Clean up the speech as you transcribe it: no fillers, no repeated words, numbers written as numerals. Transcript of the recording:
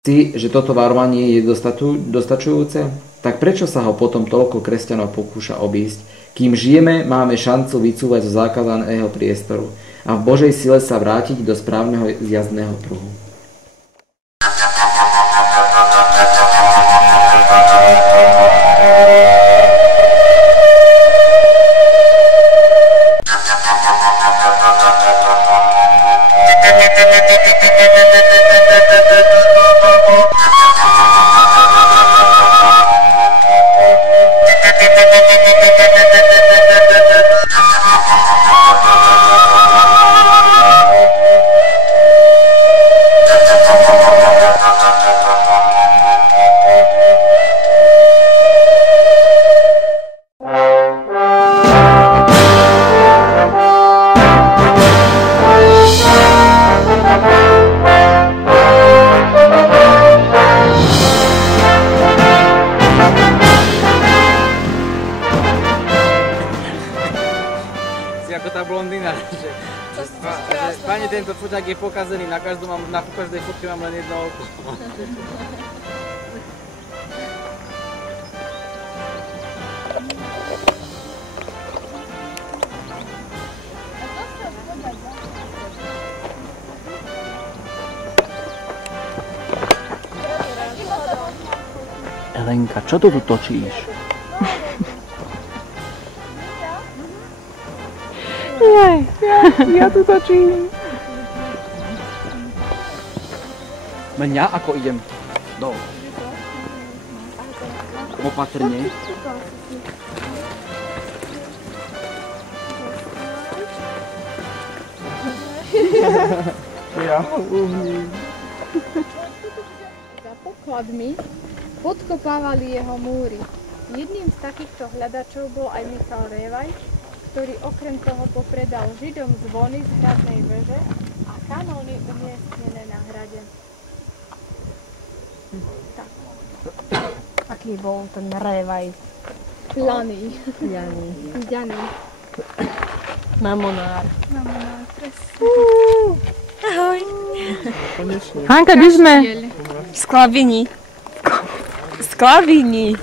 si, že toto varovanie je dostačujúce? Tak prečo sa ho potom toľko kresťanov pokúša obísť? Kým žijeme, máme šancu vycúvať zo zakázaného priestoru a v Božej sile sa vrátiť do správneho jazdného pruhu. Ako tá blondína, že pani, tento foťák je pokazený, na každej fotke mám len jedno oko. Elenka, čo to tu točíš? Ja tu točím. Mňa ako idem dole. Opatrne. Ja umím. Za pokladmi podkopávali jeho múry. Jedným z takýchto hľadačov bol aj Michal Révaj, ktorý okrem toho popredal Židom zvony z hradnej veže a kanóny umiestnené na hrade. Tak. Aký bol ten Révaj? Planý. Pjaný. Mamonár. Mamonár, presne. Ahoj. Hanka, kde sme? Z Klavíni. Z Klavíni.